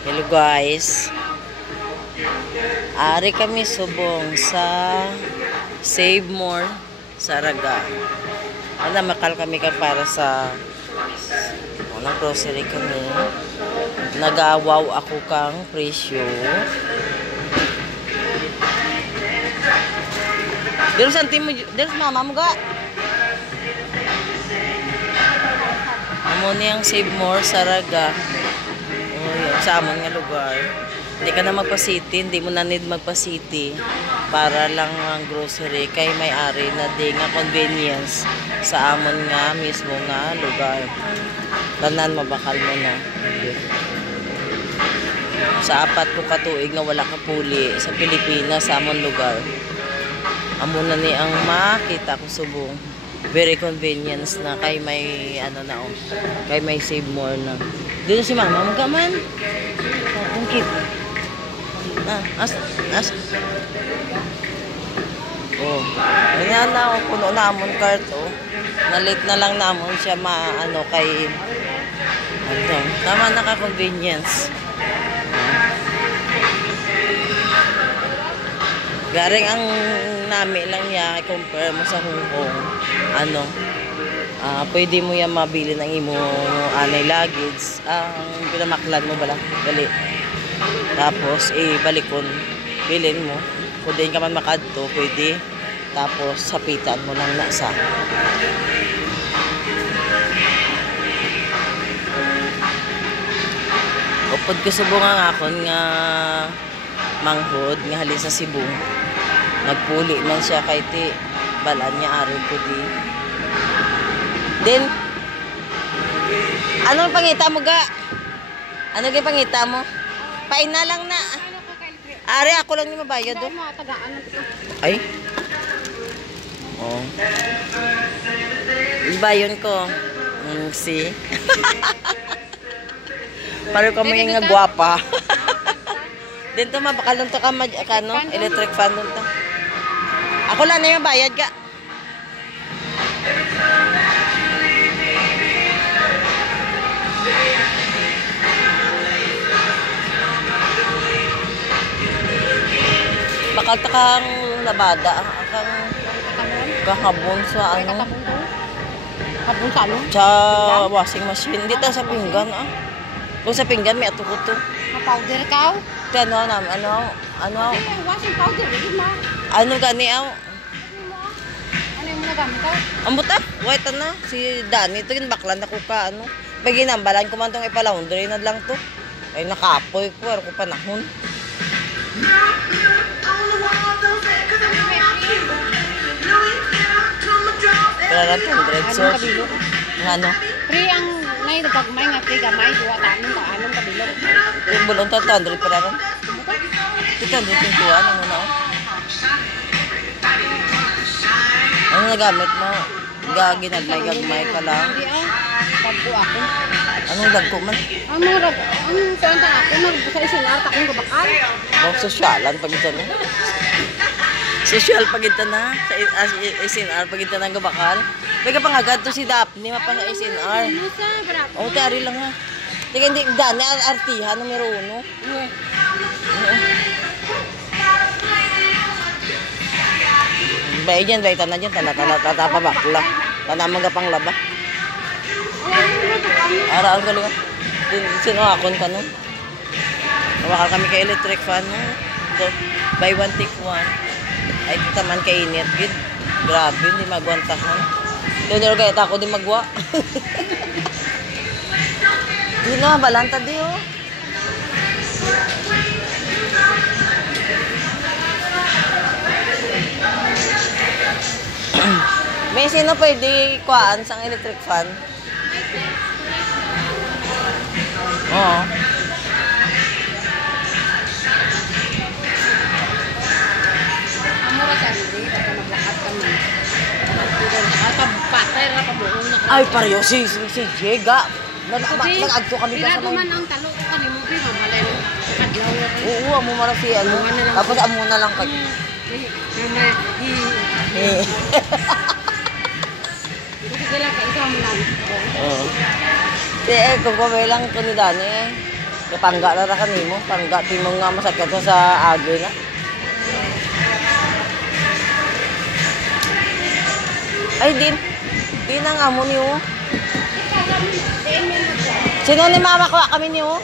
Hello guys. Ari kami subong sa Save More Saraga. Makal kami para sa unang grocery kami. Nagawaw ako kang presyo. Dero santim mo, dero mama mo ga. Amo niyang Save More Saraga. Sa amon nga lugar. Hindi ka na magpa-city, hindi mo na need magpa-city para lang ang grocery kay may-ari na di nga convenience sa amon nga mismo nga lugar. Tanan mabakal mo na. Sa 4 katuig nga wala ka puli sa Pilipinas sa amon lugar. Amo na ni ang makita ko subong. Very convenience na kay may ano na kay may Save More na. Dito si mama mo man. Tungkit. Oh. Ganyan na puno na amon cart Nalit na lang namon siya maano kay ano. Tama na ka convenience. Garing ang nami lang niya compare mo sa Hong Kong. Pwede mo yan mabili ng imo anay luggage. Ang pinamaklan mo bala gali. Tapos balikon bilin mo. Kung din ka man makadto, pwede. Tapos sapitan mo lang nasa. Upod ko subong ang akon nga manghod nga halin sa Cebu. Nagpuli man siya kay ti balan niya ari ko di. Then anong pangita mo ga? Ano kay pangita mo? Pain na lang na. Ari ako lang ni mabayad do. Ay. Oh. Ibayon ko. Si. Pare ko mo yung nga gwapa. Dito mabakalon to ka no? Electric fan dun to. Ako lang na yung bayad ka. Bakal takang labada. Kahabon sa ano? Habon sa ano? Sa washing machine. Dito sa pinggan Kung sa pinggan may atukot to. Powder ka? Ano? Washing powder, di ma. Ano gani Ano yung nagamit ka? Ambot white na. Si Danny, ito yung baklan na ko ka, Pag ginambalan ko man itong ipalaundry na lang to. Ay, nakapoy ko, ko panahon. Kaya 100, so, ano? Free ang may nagagmay nga, free gamay, duwa tanong ka, anong kabilo. Yung bulong 200 para rin? 200 yung tuwan, Ano nagamit mo? Ginagmay ka lang? Hindi dagko ako. Anong dagko man? Ang kuwanta ako, sa isinat akong gabakal. Sosyalan pag ito na. Social pag ito na. Sa SNR pag ito na gabakal. May ka pangagad to si Daphne, mapang sa SNR. Tari lang ha. Teka, hindi, Dani, artihan, numero 1. Bayi dyan, bayi tanah dyan, tanah pa bakla. Tanah magapang laba. Araan ka lang. Sino akon ka no? Nawakal kami kay electric fan So, buy one take one. Ay, taman kainit. Good. Grabe, hindi magwantahan. Doon kaya ako din magwa. Di na, balanta di May sino pwede kuhaan sang electric fan? Oo. Amura sa hindi, baka maglakat kami. Patay ra pa buong na. Ay, pareho si Jega. Nag-agto kami ka sa may. Ang talo ko kanimo bi mamalay mo. Oo, amo mara si ano. Tapos amo na lang kag. Sige lang ka ikaw mo lang. Oo. Kung kumay lang ko ni Dani Kapangga na ra kanimo, pangga timong nga masakit mo sa agi na. Ay, di na nga mo niyo. Sino ni mama ko kami niyo?